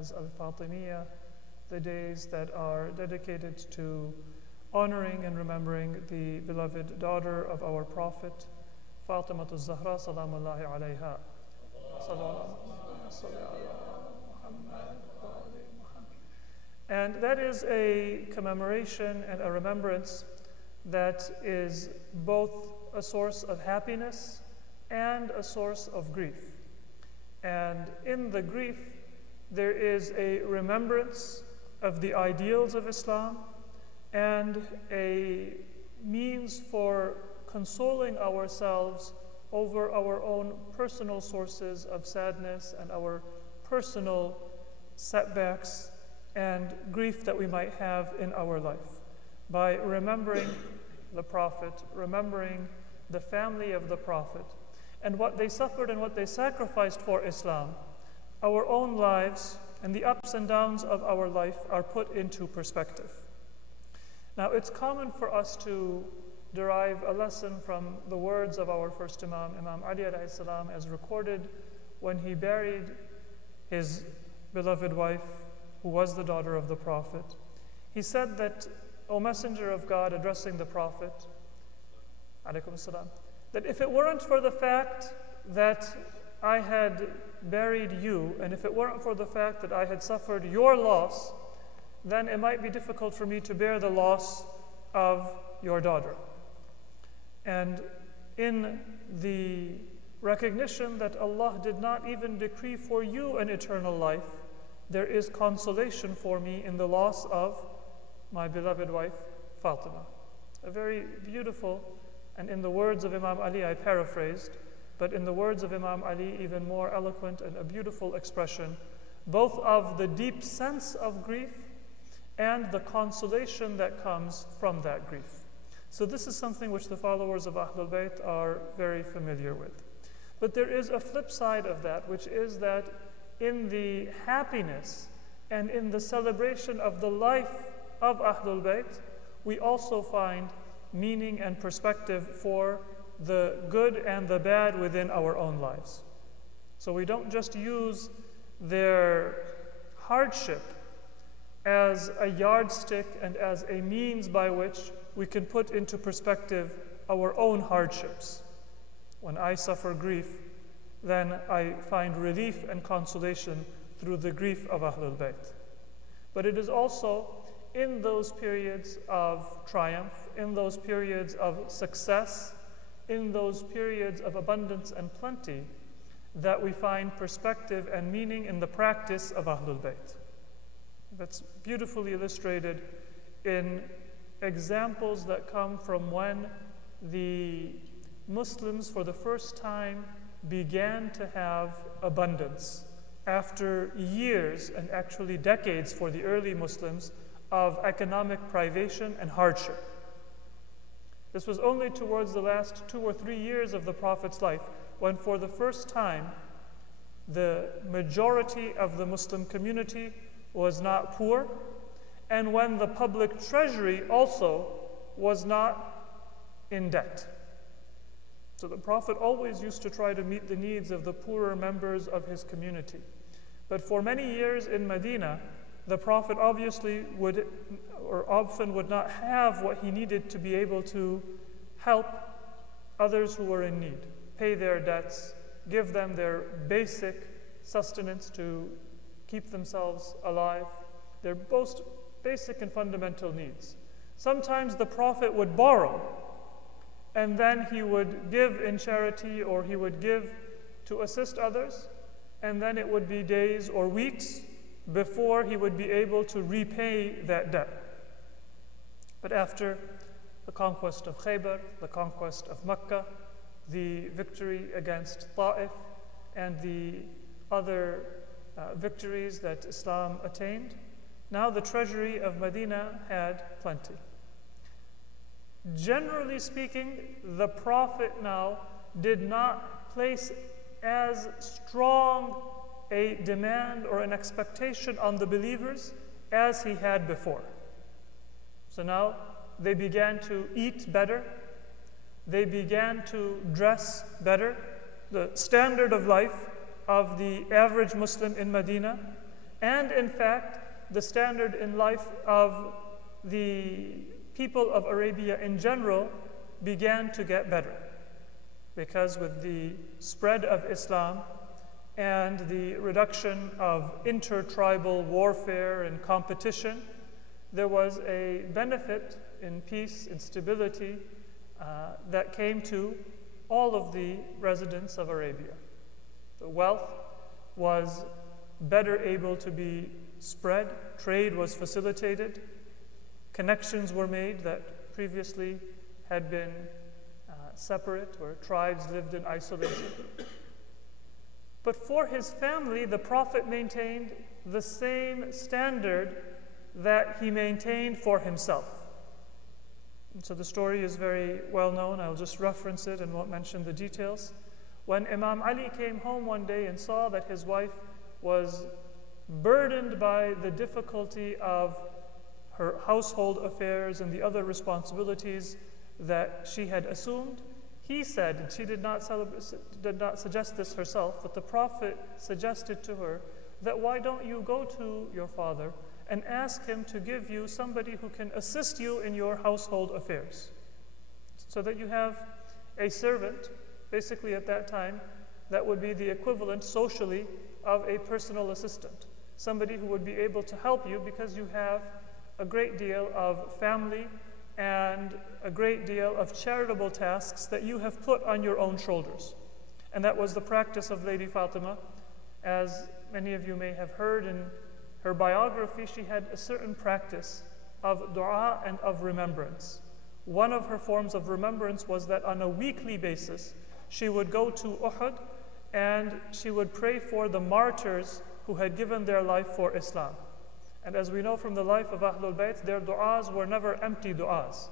as Al-Fatimiyya, the days that are dedicated to honoring and remembering the beloved daughter of our Prophet, Fatima al-Zahra, salamullahi alayha. And that is a commemoration and a remembrance that is both a source of happiness and a source of grief. And in the grief, there is a remembrance of the ideals of Islam and a means for consoling ourselves over our own personal sources of sadness and our personal setbacks and grief that we might have in our life. By remembering the Prophet, remembering the family of the Prophet, and what they suffered and what they sacrificed for Islam, our own lives and the ups and downs of our life are put into perspective. Now, it's common for us to derive a lesson from the words of our first Imam, Imam Ali alayhi salam, as recorded when he buried his beloved wife, who was the daughter of the Prophet. He said that, O Messenger of God, addressing the Prophet, alaykum salam, that if it weren't for the fact that I had buried you, and if it weren't for the fact that I had suffered your loss, then it might be difficult for me to bear the loss of your daughter. And in the recognition that Allah did not even decree for you an eternal life, there is consolation for me in the loss of my beloved wife, Fatima. A very beautiful, and in the words of Imam Ali, I paraphrased, but in the words of Imam Ali, even more eloquent and a beautiful expression, both of the deep sense of grief and the consolation that comes from that grief. So this is something which the followers of Ahlul Bayt are very familiar with. But there is a flip side of that, which is that in the happiness and in the celebration of the life of Ahlul Bayt, we also find meaning and perspective for the good and the bad within our own lives. So we don't just use their hardship as a yardstick and as a means by which we can put into perspective our own hardships. When I suffer grief, then I find relief and consolation through the grief of Ahlul Bayt. But it is also in those periods of triumph, in those periods of success, in those periods of abundance and plenty, that we find perspective and meaning in the practice of Ahlul Bayt. That's beautifully illustrated in examples that come from when the Muslims for the first time began to have abundance after years and actually decades for the early Muslims of economic privation and hardship. This was only towards the last 2 or 3 years of the Prophet's life when for the first time the majority of the Muslim community was not poor, and when the public treasury also was not in debt. So the Prophet always used to try to meet the needs of the poorer members of his community. But for many years in Medina, the Prophet obviously would, or often would not have what he needed to be able to help others who were in need, pay their debts, give them their basic sustenance to keep themselves alive, their most basic and fundamental needs. Sometimes the Prophet would borrow, and then he would give in charity, or he would give to assist others, and then it would be days or weeks before he would be able to repay that debt. But after the conquest of Khaybar, the conquest of Mecca, the victory against Ta'if, and the other victories that Islam attained, now the treasury of Medina had plenty. Generally speaking, the Prophet now did not place as strong a demand or an expectation on the believers as he had before. So now they began to eat better, they began to dress better. The standard of life of the average Muslim in Medina And in fact, the standard in life of the people of Arabia in general began to get better. Because with the spread of Islam and the reduction of intertribal warfare and competition, there was a benefit in peace and stability that came to all of the residents of Arabia. The wealth was better able to be spread, trade was facilitated, connections were made that previously had been separate, where tribes lived in isolation. But for his family, the Prophet maintained the same standard that he maintained for himself. And so the story is very well known. I'll just reference it and won't mention the details. When Imam Ali came home one day and saw that his wife was burdened by the difficulty of her household affairs and the other responsibilities that she had assumed, he said, and she did not suggest this herself, but the Prophet suggested to her that why don't you go to your father and ask him to give you somebody who can assist you in your household affairs, so that you have a servant, basically at that time, that would be the equivalent socially of a personal assistant, somebody who would be able to help you because you have a great deal of family and a great deal of charitable tasks that you have put on your own shoulders. And that was the practice of Lady Fatima. As many of you may have heard in her biography, she had a certain practice of dua and of remembrance. One of her forms of remembrance was that on a weekly basis, she would go to Uhud and she would pray for the martyrs who had given their life for Islam. And as we know from the life of Ahlul Bayt, their du'as were never empty du'as.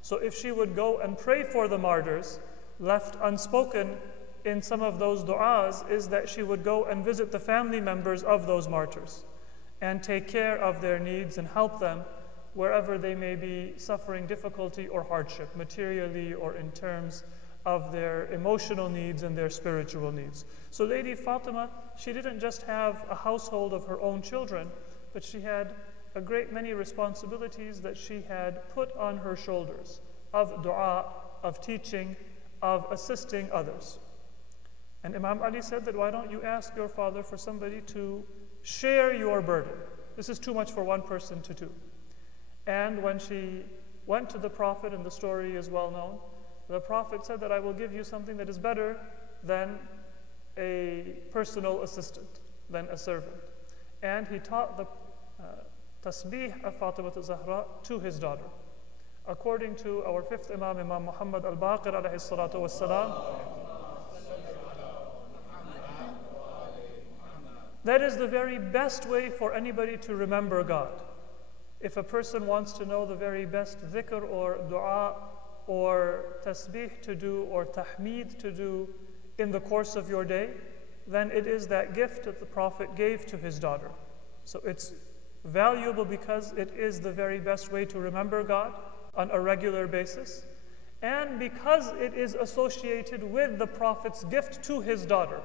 So if she would go and pray for the martyrs, left unspoken in some of those du'as is that she would go and visit the family members of those martyrs and take care of their needs and help them wherever they may be suffering difficulty or hardship, materially or in terms of their emotional needs and their spiritual needs. So Lady Fatima, she didn't just have a household of her own children, but she had a great many responsibilities that she had put on her shoulders of dua, of teaching, of assisting others. And Imam Ali said that why don't you ask your father for somebody to share your burden? This is too much for one person to do. And when she went to the Prophet, and the story is well known, the Prophet said that I will give you something that is better than a personal assistant, than a servant. And he taught the tasbih of Fatima Zahra to his daughter. According to our fifth Imam, Imam Muhammad al-Baqir alayhi salatu wassalam, that is the very best way for anybody to remember God. If a person wants to know the very best dhikr or dua or tasbih to do or tahmeed to do in the course of your day, then it is that gift that the Prophet gave to his daughter. So it's valuable because it is the very best way to remember God on a regular basis, and because it is associated with the Prophet's gift to his daughter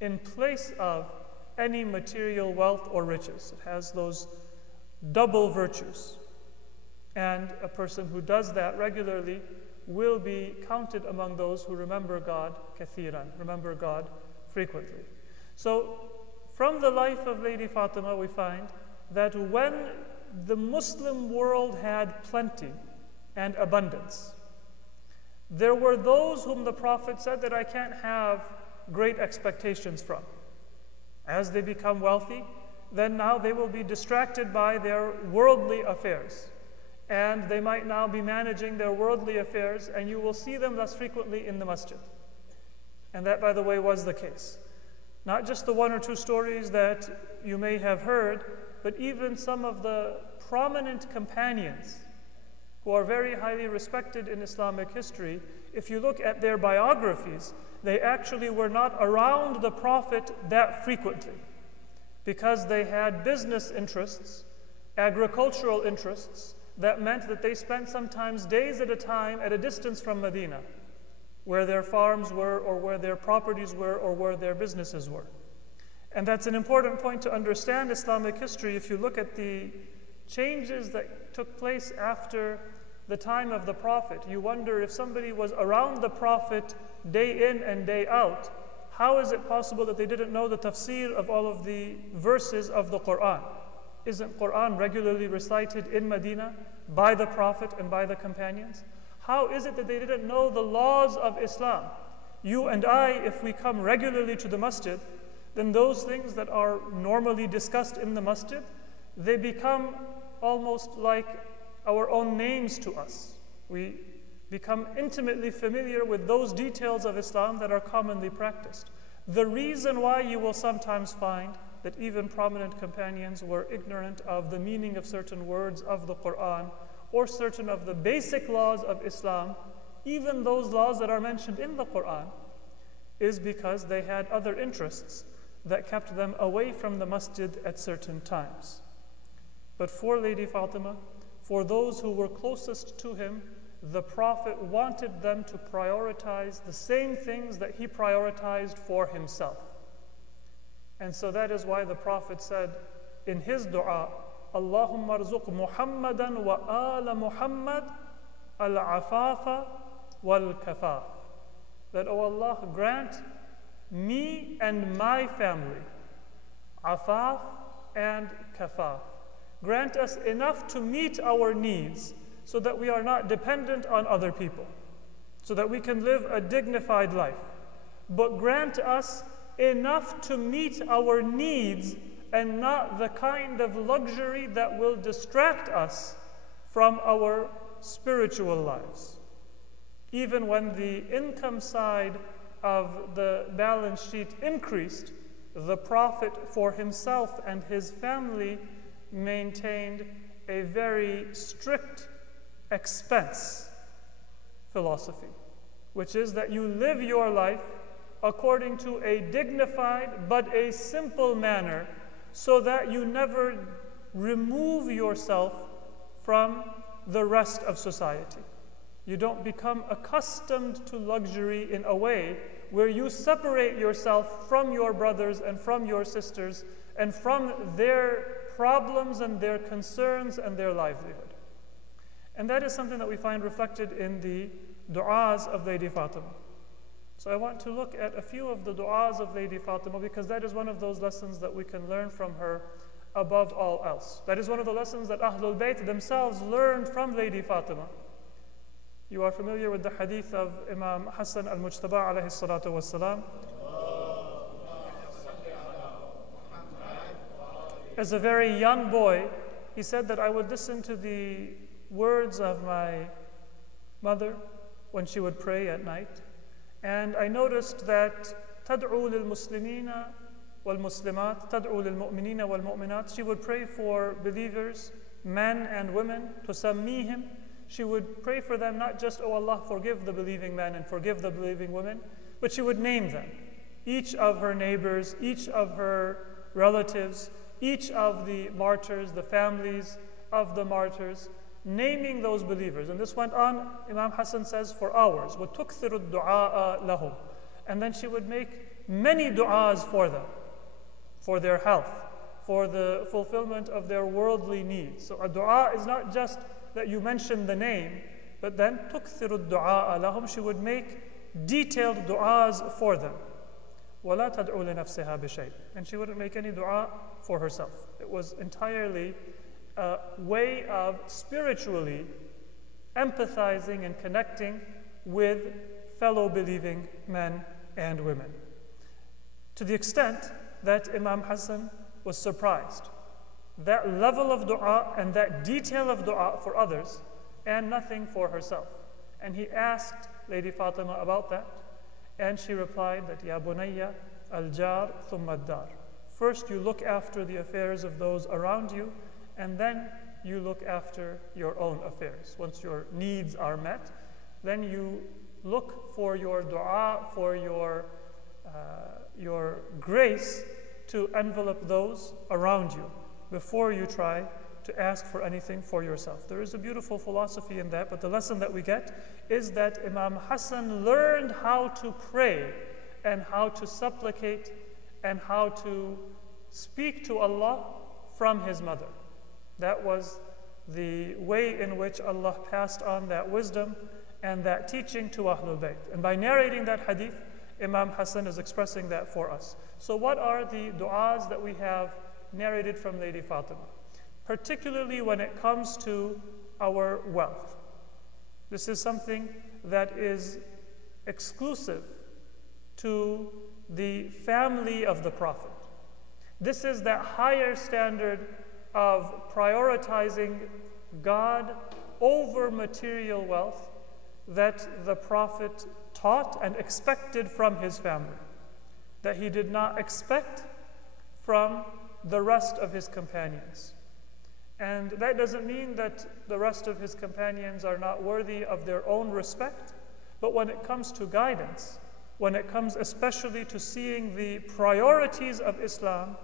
in place of any material wealth or riches. It has those double virtues. And a person who does that regularly will be counted among those who remember God kathiran, remember God frequently. So from the life of Lady Fatima, we find that when the Muslim world had plenty and abundance, there were those whom the Prophet said that I can't have great expectations from. As they become wealthy, then now they will be distracted by their worldly affairs. And they might now be managing their worldly affairs, and you will see them less frequently in the masjid. And that, by the way, was the case. Not just the one or two stories that you may have heard, but even some of the prominent companions who are very highly respected in Islamic history, if you look at their biographies, they actually were not around the Prophet that frequently because they had business interests, agricultural interests, that meant that they spent sometimes days at a time at a distance from Medina, where their farms were or where their properties were or where their businesses were. And that's an important point to understand Islamic history. If you look at the changes that took place after the time of the Prophet, you wonder if somebody was around the Prophet day in and day out, how is it possible that they didn't know the tafsir of all of the verses of the Quran? Isn't Quran regularly recited in Medina by the Prophet and by the companions? How is it that they didn't know the laws of Islam? You and I, if we come regularly to the masjid, then those things that are normally discussed in the masjid, they become almost like our own names to us. We become intimately familiar with those details of Islam that are commonly practiced. The reason why you will sometimes find that even prominent companions were ignorant of the meaning of certain words of the Quran or certain of the basic laws of Islam, even those laws that are mentioned in the Quran, is because they had other interests that kept them away from the masjid at certain times. But for Lady Fatima, for those who were closest to him, the Prophet wanted them to prioritize the same things that he prioritized for himself. And so that is why the Prophet said in his dua, Allahumma arzuq Muhammadan wa ala Muhammad al-afafa wal-kafaf. That, oh Allah, grant me and my family afaf and kafaf. Grant us enough to meet our needs so that we are not dependent on other people, so that we can live a dignified life. But grant us enough to meet our needs and not the kind of luxury that will distract us from our spiritual lives. Even when the income side of the balance sheet increased, the Prophet for himself and his family maintained a very strict expense philosophy, which is that you live your life according to a dignified but a simple manner so that you never remove yourself from the rest of society. You don't become accustomed to luxury in a way where you separate yourself from your brothers and from your sisters and from their problems and their concerns and their livelihood. And that is something that we find reflected in the du'as of Lady Fatima. So I want to look at a few of the du'as of Lady Fatima because that is one of those lessons that we can learn from her above all else. That is one of the lessons that Ahlul Bayt themselves learned from Lady Fatima. You are familiar with the hadith of Imam Hassan al-Mujtaba alayhi salatu wassalam. As a very young boy, he said that I would listen to the words of my mother when she would pray at night. And I noticed that تدعو للمسلمين والمسلمات تدعو للمؤمنين والمؤمنات. She would pray for believers, men and women, تسميهم. She would pray for them not just, oh Allah, forgive the believing men and forgive the believing women, but she would name them. Each of her neighbors, each of her relatives, each of the martyrs, the families of the martyrs, naming those believers. And this went on, Imam Hassan says, for hours. وَتُكْثِرُ الدُّعَاءَ لَهُمْ. And then she would make many du'as for them, for their health, for the fulfillment of their worldly needs. So a du'a is not just that you mention the name, but then تُكْثِرُ الدُّعَاءَ لَهُمْ. She would make detailed du'as for them. وَلَا تَدْعُ لِنَفْسِهَا بِشَيْءٍ. And she wouldn't make any du'a for herself. It was entirely a way of spiritually empathizing and connecting with fellow believing men and women. To the extent that Imam Hassan was surprised. That level of dua and that detail of dua for others and nothing for herself. And he asked Lady Fatima about that, and she replied that, Ya bunayya al-jar thumma ad-dar. First you look after the affairs of those around you, and then you look after your own affairs. Once your needs are met, then you look for your dua, for your grace to envelop those around you before you try to ask for anything for yourself. There is a beautiful philosophy in that, but the lesson that we get is that Imam Hassan learned how to pray and how to supplicate and how to speak to Allah from his mother. That was the way in which Allah passed on that wisdom and that teaching to Ahlul Bayt. And by narrating that hadith, Imam Hassan is expressing that for us. So what are the du'as that we have narrated from Lady Fatima? Particularly when it comes to our wealth. This is something that is exclusive to the family of the Prophet. This is that higher standard of prioritizing God over material wealth that the Prophet taught and expected from his family, that he did not expect from the rest of his companions. And that doesn't mean that the rest of his companions are not worthy of their own respect, but when it comes to guidance, when it comes especially to seeing the priorities of Islam,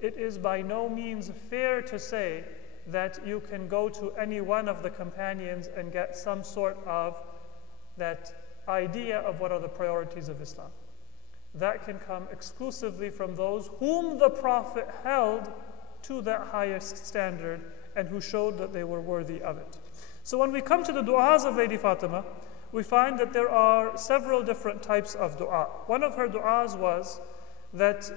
it is by no means fair to say that you can go to any one of the companions and get some sort of that idea of what are the priorities of Islam. That can come exclusively from those whom the Prophet held to that highest standard and who showed that they were worthy of it. So when we come to the du'as of Lady Fatima, we find that there are several different types of du'a. One of her du'as was that,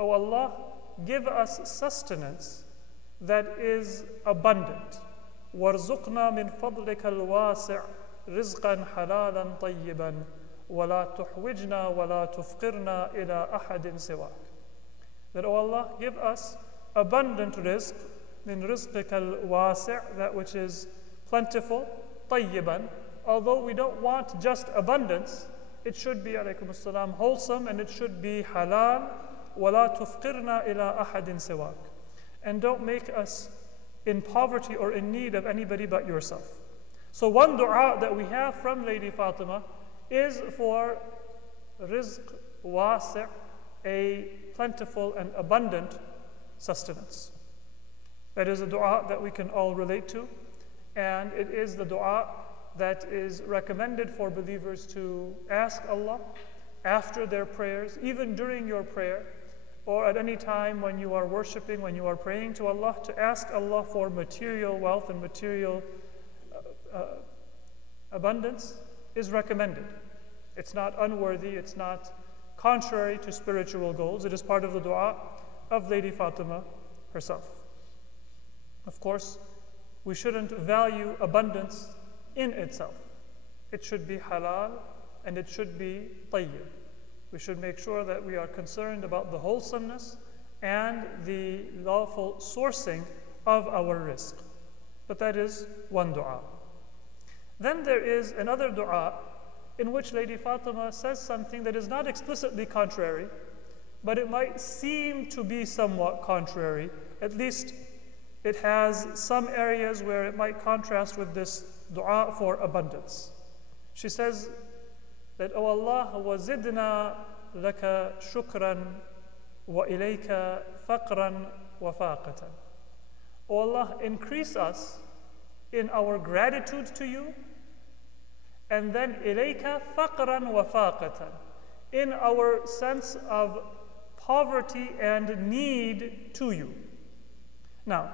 "O Allah, give us sustenance that is abundant. وَارْزُقْنَا مِنْ فَضْلِكَ الْوَاسِعِ رِزْقًا حَلَالًا طَيِّبًا وَلَا تُحْوِجْنَا وَلَا تُفْقِرْنَا إِلَىٰ أَحَدٍ سِوَاكَ." That, "O Allah, give us abundant rizq, min rizqika al-wasi', that which is plentiful, tayyiban." Although we don't want just abundance, it should be, alaykum as-salam, wholesome, and it should be halal. وَلَا تُفْقِرْنَا إِلَىٰ أَحَدٍ سِوَاكَ. And don't make us in poverty or in need of anybody but yourself. So one dua that we have from Lady Fatima is for rizq wasi', a plentiful and abundant sustenance. That is a dua that we can all relate to, and it is the dua that is recommended for believers to ask Allah after their prayers, even during your prayer, or at any time when you are worshiping, when you are praying to Allah, to ask Allah for material wealth and material abundance is recommended. It's not unworthy, it's not contrary to spiritual goals. It is part of the dua of Lady Fatima herself. Of course, we shouldn't value abundance in itself. It should be halal and it should be tayyib. We should make sure that we are concerned about the wholesomeness and the lawful sourcing of our rizq. But that is one dua. Then there is another dua in which Lady Fatima says something that is not explicitly contrary, but it might seem to be somewhat contrary. At least it has some areas where it might contrast with this dua for abundance. She says that, "O Allah, وَزِدْنَا لَكَ شُكْرًا وَإِلَيْكَ فَقْرًا وَفَاقَةً." O Allah, increase us in our gratitude to you, and then إِلَيْكَ فَقْرًا وَفَاقَةً, in our sense of poverty and need to you. Now,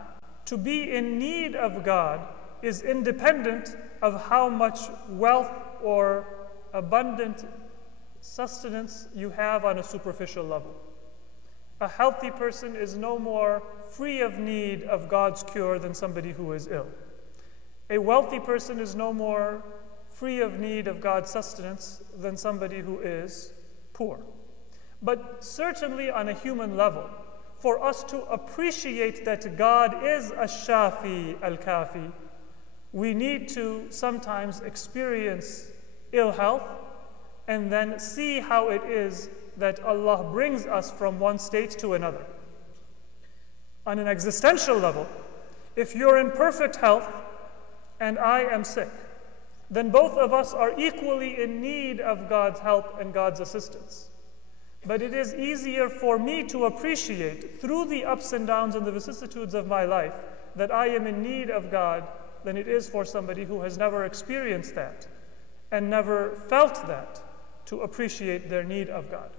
to be in need of God is independent of how much wealth or abundant sustenance you have on a superficial level. A healthy person is no more free of need of God's cure than somebody who is ill. A wealthy person is no more free of need of God's sustenance than somebody who is poor. But certainly on a human level, for us to appreciate that God is Ash-Shafi Al-Kafi, we need to sometimes experience ill health and then see how it is that Allah brings us from one state to another. On an existential level, if you're in perfect health and I am sick, then both of us are equally in need of God's help and God's assistance. But it is easier for me to appreciate through the ups and downs and the vicissitudes of my life that I am in need of God than it is for somebody who has never experienced that and never felt that to appreciate their need of God.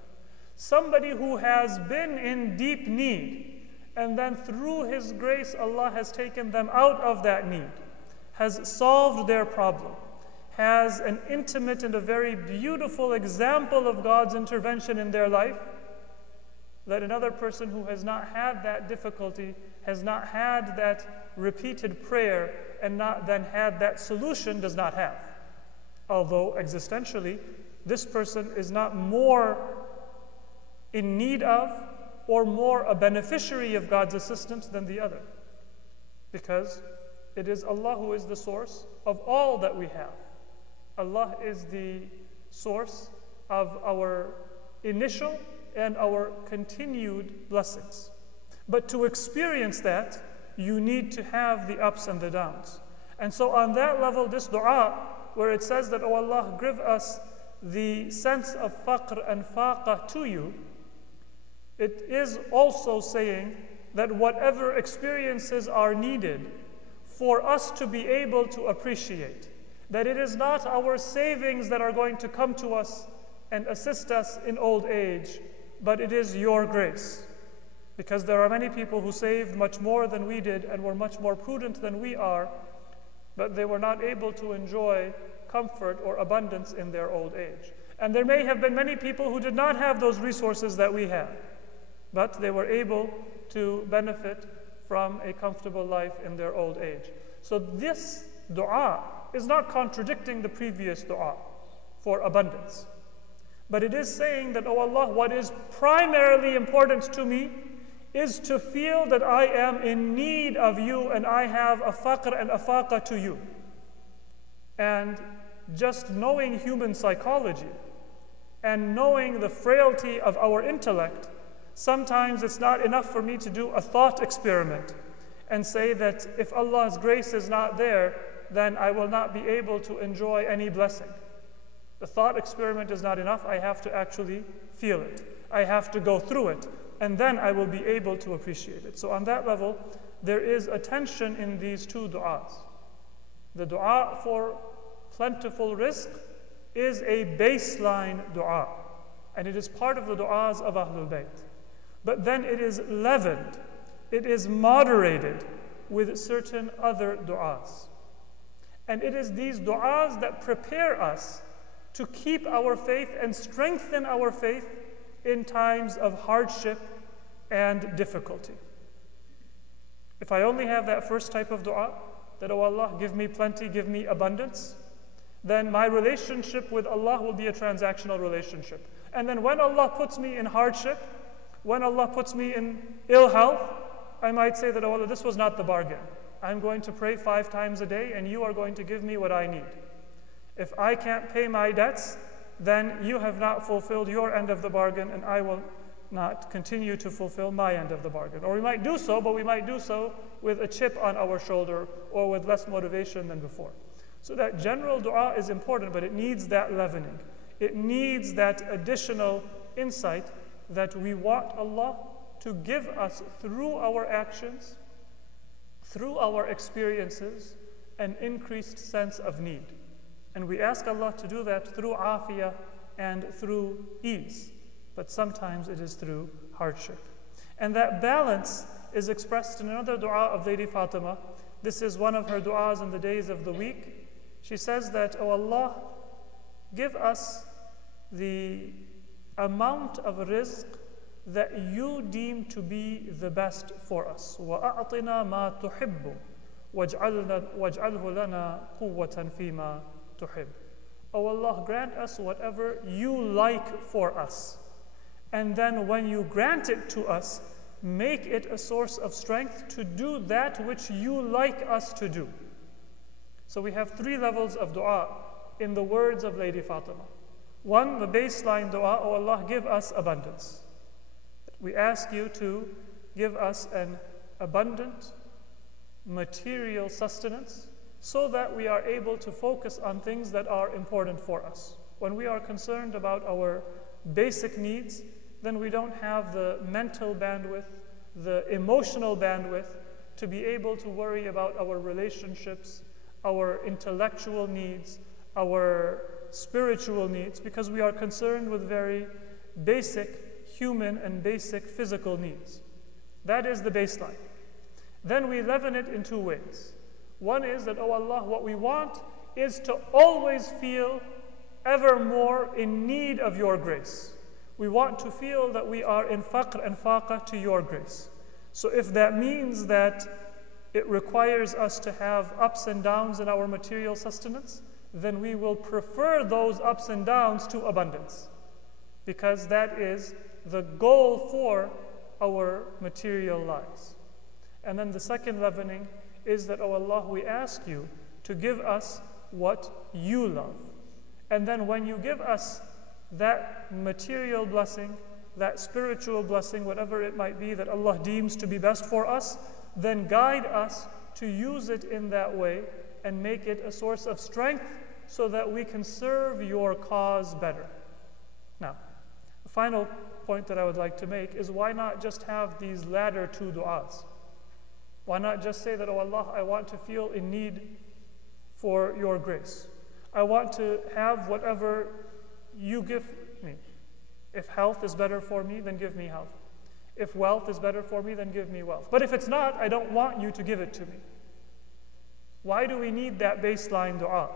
Somebody who has been in deep need, and then through His grace, Allah has taken them out of that need, has solved their problem, has an intimate and a very beautiful example of God's intervention in their life, that another person who has not had that difficulty, has not had that repeated prayer, and not then had that solution, does not have. Although existentially, this person is not more in need of or more a beneficiary of God's assistance than the other, because it is Allah who is the source of all that we have. Allah is the source of our initial and our continued blessings. But to experience that, you need to have the ups and the downs. And so on that level, this dua, where it says that, "Oh Allah, give us the sense of faqr and faqah to you," it is also saying that whatever experiences are needed for us to be able to appreciate, that it is not our savings that are going to come to us and assist us in old age, but it is your grace. Because there are many people who saved much more than we did and were much more prudent than we are, but they were not able to enjoy comfort or abundance in their old age. And there may have been many people who did not have those resources that we have, but they were able to benefit from a comfortable life in their old age. So this dua is not contradicting the previous dua for abundance, but it is saying that, "Oh Allah, what is primarily important to me is to feel that I am in need of you and I have a faqr and a faqah to you." And just knowing human psychology and knowing the frailty of our intellect, sometimes it's not enough for me to do a thought experiment and say that if Allah's grace is not there, then I will not be able to enjoy any blessing. The thought experiment is not enough. I have to actually feel it. I have to go through it, and then I will be able to appreciate it. So on that level, there is a tension in these two du'as. The du'a for plentiful rizq is a baseline du'a, and it is part of the du'as of Ahlul Bayt. But then it is leavened, it is moderated with certain other du'as. And it is these du'as that prepare us to keep our faith and strengthen our faith in times of hardship and difficulty. If I only have that first type of dua, that, "Oh Allah, give me plenty, give me abundance," then my relationship with Allah will be a transactional relationship. And then when Allah puts me in hardship, when Allah puts me in ill health, I might say that, "Oh Allah, this was not the bargain. I'm going to pray 5 times a day and you are going to give me what I need. If I can't pay my debts, then you have not fulfilled your end of the bargain and I will not continue to fulfill my end of the bargain." Or we might do so, but we might do so with a chip on our shoulder or with less motivation than before. So that general dua is important, but it needs that leavening. It needs that additional insight that we want Allah to give us through our actions, through our experiences, an increased sense of need. And we ask Allah to do that through afiyah and through ease. But sometimes it is through hardship. And that balance is expressed in another dua of Lady Fatima. This is one of her duas in the days of the week. She says that, "Oh Allah, give us the amount of rizq that you deem to be the best for us. وَأَعْطِنَا مَا تُحِبُّ وَاجْعَلْهُ لَنَا قُوَّةً فِي مَا تُحِبُّ." Oh Allah, grant us whatever you like for us. And then when you grant it to us, make it a source of strength to do that which you like us to do. So we have 3 levels of dua in the words of Lady Fatima. 1, the baseline dua, "Oh Allah, give us abundance." We ask you to give us an abundant material sustenance so that we are able to focus on things that are important for us. When we are concerned about our basic needs, then we don't have the mental bandwidth, the emotional bandwidth to be able to worry about our relationships, our intellectual needs, our spiritual needs, because we are concerned with very basic human and basic physical needs. That is the baseline. Then we leaven it in two ways. One is that, oh Allah, what we want is to always feel ever more in need of your grace. We want to feel that we are in faqr and faqa to your grace. So if that means that it requires us to have ups and downs in our material sustenance, then we will prefer those ups and downs to abundance, because that is the goal for our material lives. And then the second leavening is that, oh Allah, we ask you to give us what you love. And then when you give us that material blessing, that spiritual blessing, whatever it might be that Allah deems to be best for us, then guide us to use it in that way and make it a source of strength so that we can serve your cause better. Now, the final point that I would like to make is, why not just have these latter two du'as? Why not just say that, oh Allah, I want to feel in need for your grace. I want to have whatever you give me. If health is better for me, then give me health. If wealth is better for me, then give me wealth. But if it's not, I don't want you to give it to me. Why do we need that baseline dua?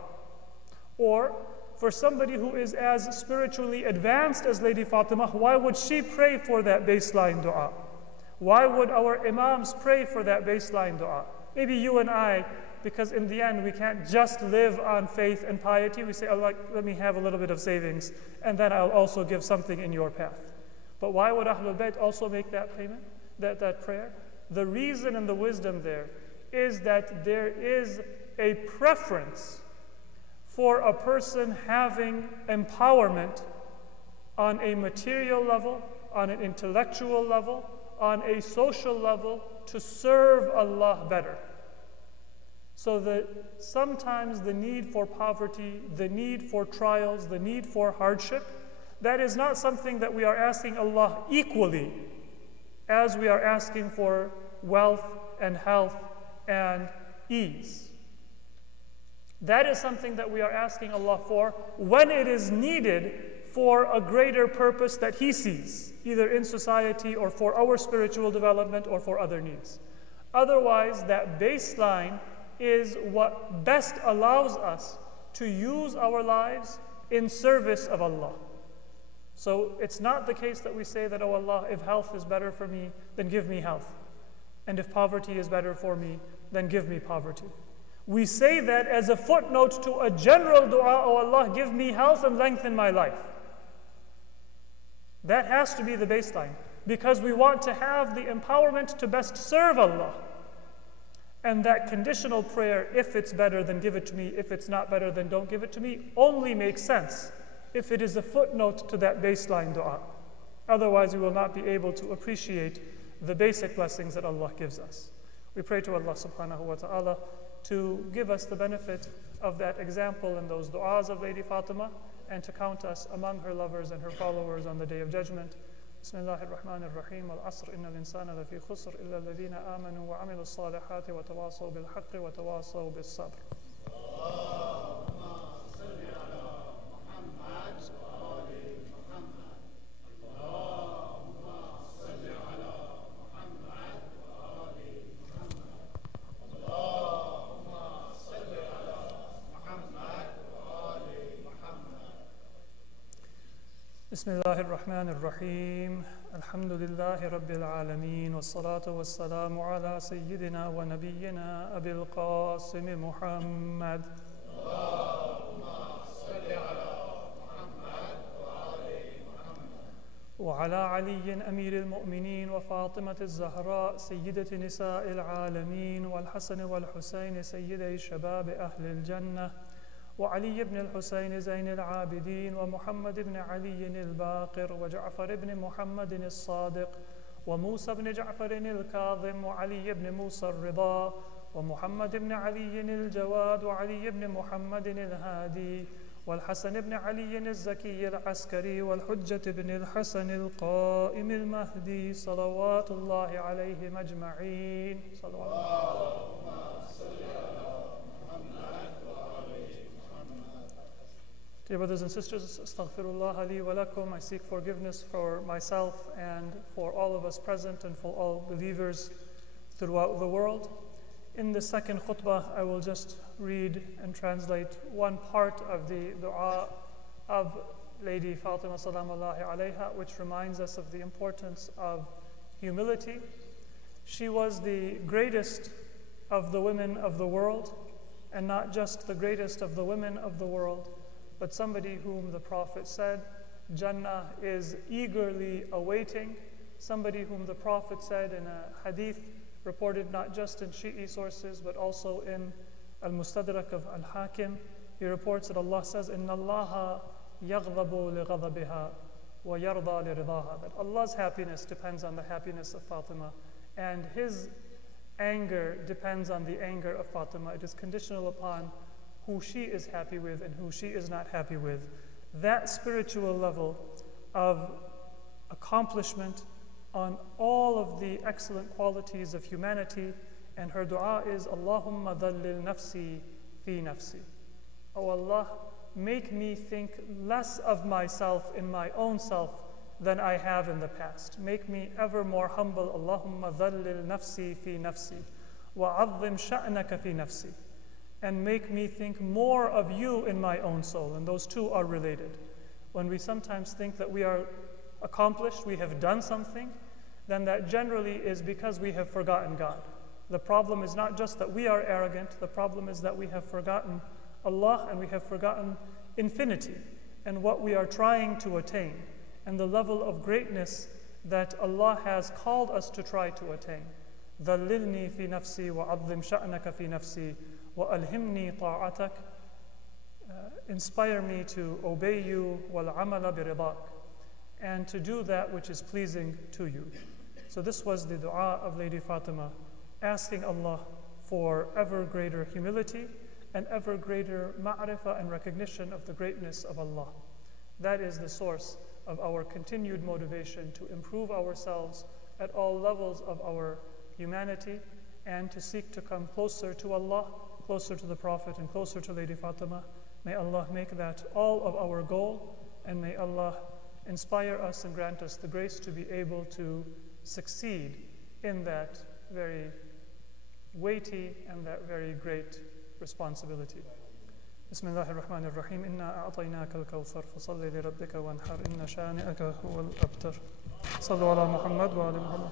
Or for somebody who is as spiritually advanced as Lady Fatima, why would she pray for that baseline dua? Why would our imams pray for that baseline dua? Maybe you and I, because in the end we can't just live on faith and piety. We say, Allah, let me have a little bit of savings, and then I'll also give something in your path. But why would Ahlul Bayt also make that payment, that prayer? The reason and the wisdom there is that there is a preference for a person having empowerment on a material level, on an intellectual level, on a social level, to serve Allah better. So that sometimes the need for poverty, the need for trials, the need for hardship, that is not something that we are asking Allah equally as we are asking for wealth and health and ease. That is something that we are asking Allah for when it is needed for a greater purpose that He sees, either in society or for our spiritual development or for other needs. Otherwise, that baseline is what best allows us to use our lives in service of Allah. So it's not the case that we say that, oh Allah, if health is better for me, then give me health. And if poverty is better for me, then give me poverty. We say that as a footnote to a general dua, oh Allah, give me health and lengthen my life. That has to be the baseline, because we want to have the empowerment to best serve Allah. And that conditional prayer, if it's better, then give it to me. If it's not better, then don't give it to me, only makes sense if it is a footnote to that baseline dua. Otherwise, we will not be able to appreciate the basic blessings that Allah gives us. We pray to Allah subhanahu wa ta'ala to give us the benefit of that example and those du'as of Lady Fatima, and to count us among her lovers and her followers on the Day of Judgment. Bismillahir Rahmanir Rahim. Al-Asr, innal insana lafi khusr illa alladhina amanu wa amilu salihati wa tawasaw bil haqqi wa tawasaw bis sabr. Bismillahir Rahmanir Rahim. Alhamdulillahi Rabbil Alameen. Wassalatu wassalamu ala Sayyidina wa Nabiyyina Abil Qasim Muhammad. Allahumma salli ala Muhammad wa ali Muhammad. Wa ala Ali Amir al-Mu'mineen wa Fatimah al-Zahra Sayyidati Nisa al-Alameen wal Hasan wal Husayn Sayyiday Shabab Ahli al-Jannah. وعلي بن الحسين زين العابدين ومحمد بن علي الباقر وجعفر بن محمد الصادق وموسى بن جعفر الكاظم وعلي بن موسى الرضا ومحمد بن علي الجواد وعلي بن محمد الهادي والحسن بن علي الزكي العسكري والحجة بن الحسن القائم المهدي صلوات الله عليهم أجمعين. Dear brothers and sisters, astaghfirullah li wa lakum. I seek forgiveness for myself and for all of us present and for all believers throughout the world. In the second khutbah, I will just read and translate one part of the dua of Lady Fatima salamullahi alayha, which reminds us of the importance of humility. She was the greatest of the women of the world, and not just the greatest of the women of the world, but somebody whom the Prophet said Jannah is eagerly awaiting, somebody whom the Prophet said in a hadith reported not just in Shi'i sources but also in Al-Mustadrak of Al-Hakim. He reports that Allah says, Inna Allaha yaghdabu li ghadabiha wa yarda li ridaha, that Allah's happiness depends on the happiness of Fatima, and His anger depends on the anger of Fatima. It is conditional upon who she is happy with and who she is not happy with. That spiritual level of accomplishment on all of the excellent qualities of humanity, and her dua is, Allahumma dhallil nafsi fi nafsi. Oh Allah, make me think less of myself in my own self than I have in the past. Make me ever more humble. Allahumma dhallil nafsi fi nafsi wa azim sha'naka fi nafsi. And make me think more of you in my own soul. And those two are related. When we sometimes think that we are accomplished, we have done something, then that generally is because we have forgotten God. The problem is not just that we are arrogant, the problem is that we have forgotten Allah and we have forgotten infinity and what we are trying to attain and the level of greatness that Allah has called us to try to attain. ذَلِّلْنِي فِي نَفْسِي وَعَظِّمْ شَأْنَكَ فِي نَفْسِي وَأَلْهِمْنِي طَاعَتَكَ. Inspire me to obey you, وَالْعَمَلَ بِرِضَاكَ, and to do that which is pleasing to you. So this was the dua of Lady Fatima, asking Allah for ever greater humility and ever greater ma'rifah and recognition of the greatness of Allah. That is the source of our continued motivation to improve ourselves at all levels of our humanity and to seek to come closer to Allah, closer to the Prophet, and closer to Lady Fatima. May Allah make that all of our goal, and may Allah inspire us and grant us the grace to be able to succeed in that very weighty and that very great responsibility. Bismillahir Rahmanir Rahim. Inna a'tainaka al-kawthar fasalli li rabbika wanhar inna shani'aka huwal abtar. Sallu ala Muhammad wa ali Muhammad.